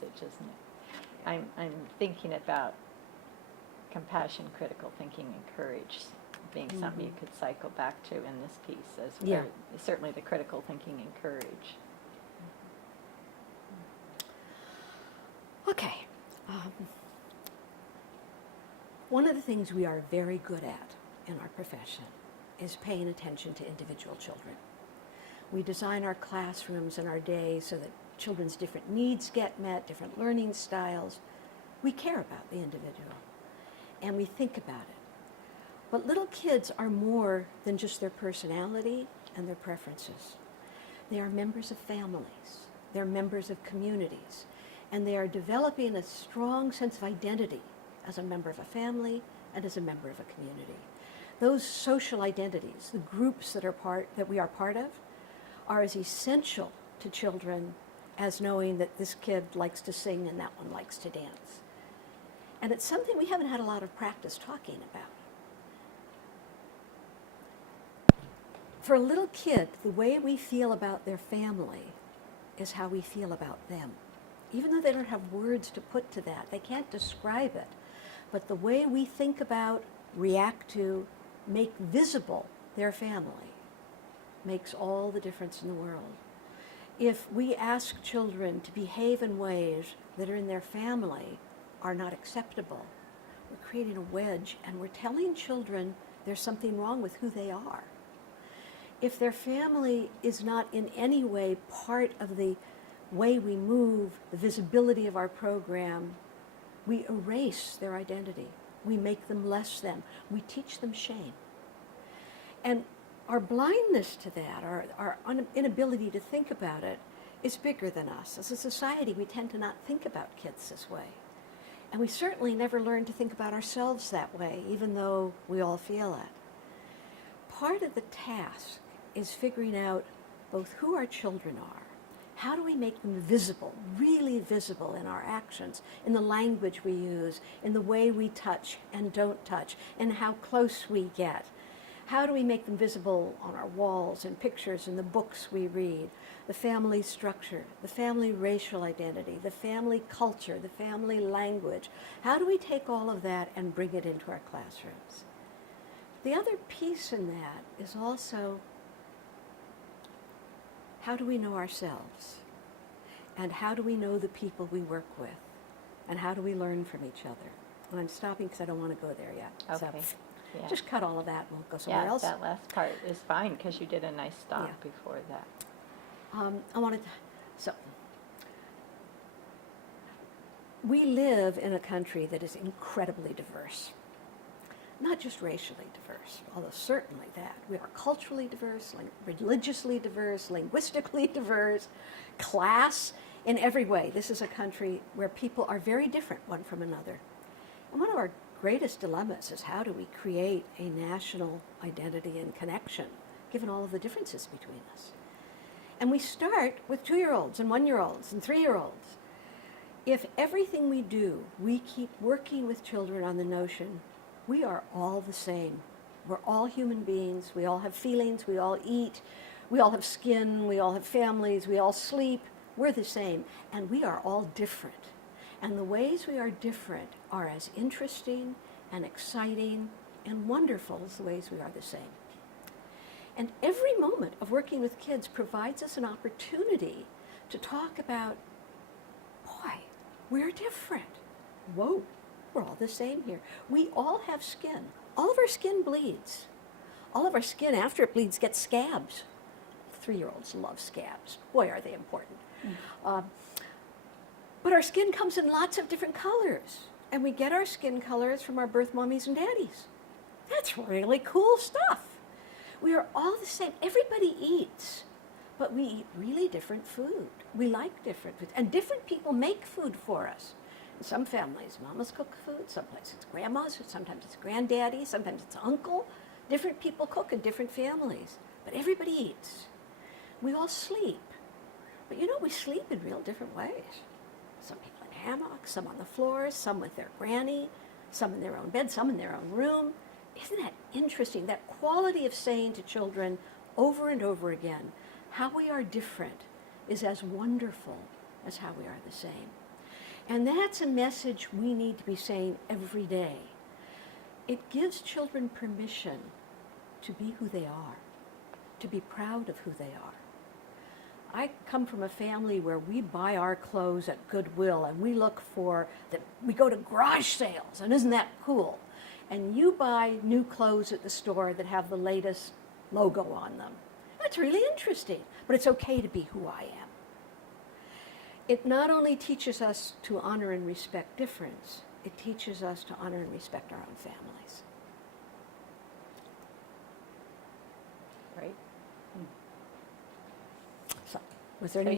message, isn't it? I'm thinking about compassion, critical thinking, and courage being something you could cycle back to in this piece, as Yeah. certainly the critical thinking and courage. Okay. One of the things we are very good at in our profession is paying attention to individual children. We design our classrooms and our days so that children's different needs get met, different learning styles. We care about the individual, and we think about it. But little kids are more than just their personality and their preferences. They are members of families. They're members of communities. And they are developing a strong sense of identity as a member of a family and as a member of a community. Those social identities, the groups that we are part of, are as essential to children as knowing that this kid likes to sing and that one likes to dance. And it's something we haven't had a lot of practice talking about. For a little kid, the way we feel about their family is how we feel about them. Even though they don't have words to put to that, they can't describe it. But the way we think about, react to, make visible their family makes all the difference in the world. If we ask children to behave in ways that are in their family are not acceptable, we're creating a wedge, and we're telling children there's something wrong with who they are. If their family is not in any way part of the way we move, the visibility of our program, we erase their identity. We make them less than. We teach them shame. And our blindness to that, our inability to think about it, is bigger than us. As a society, we tend to not think about kids this way. And we certainly never learn to think about ourselves that way, even though we all feel it. Part of the task is figuring out both who our children are, how do we make them visible, really visible in our actions, in the language we use, in the way we touch and don't touch, and how close we get. How do we make them visible on our walls and pictures in the books we read, the family structure, the family racial identity, the family culture, the family language? How do we take all of that and bring it into our classrooms? The other piece in that is also, how do we know ourselves? And how do we know the people we work with? And how do we learn from each other? And I'm stopping because I don't want to go there yet. Okay. So Yeah. just cut all of that and we'll go somewhere Yeah, else. that last part is fine because you did a nice stop Yeah. before that. So we live in a country that is incredibly diverse. Not just racially diverse, although certainly that. We are culturally diverse, religiously diverse, linguistically diverse, class, in every way. This is a country where people are very different one from another. And one of our greatest dilemmas is, how do we create a national identity and connection, given all of the differences between us? And we start with 2-year-olds and 1-year-olds and 3-year-olds. If everything we do, we keep working with children on the notion, we are all the same. We're all human beings. We all have feelings. We all eat. We all have skin. We all have families. We all sleep. We're the same. And we are all different. And the ways we are different are as interesting and exciting and wonderful as the ways we are the same. And every moment of working with kids provides us an opportunity to talk about, boy, we're different. Whoa. We're all the same here. We all have skin. All of our skin bleeds. All of our skin, after it bleeds, gets scabs. 3-year-olds love scabs. Boy, are they important. But our skin comes in lots of different colors. And we get our skin colors from our birth mommies and daddies. That's really cool stuff. We are all the same. Everybody eats. But we eat really different food. We like different food. And different people make food for us. In some families, mamas cook food, sometimes it's grandmas, sometimes it's granddaddy, sometimes it's uncle. Different people cook in different families, but everybody eats. We all sleep, but we sleep in real different ways. Some people in hammocks, some on the floor, some with their granny, some in their own bed, some in their own room. Isn't that interesting? That quality of saying to children over and over again, how we are different is as wonderful as how we are the same. And that's a message we need to be saying every day. It gives children permission to be who they are, to be proud of who they are. I come from a family where we buy our clothes at Goodwill and we look for that. We go to garage sales, and isn't that cool? And you buy new clothes at the store that have the latest logo on them. That's really interesting, but it's okay to be who I am. It not only teaches us to honor and respect difference, it teaches us to honor and respect our own families. Right? So, was there any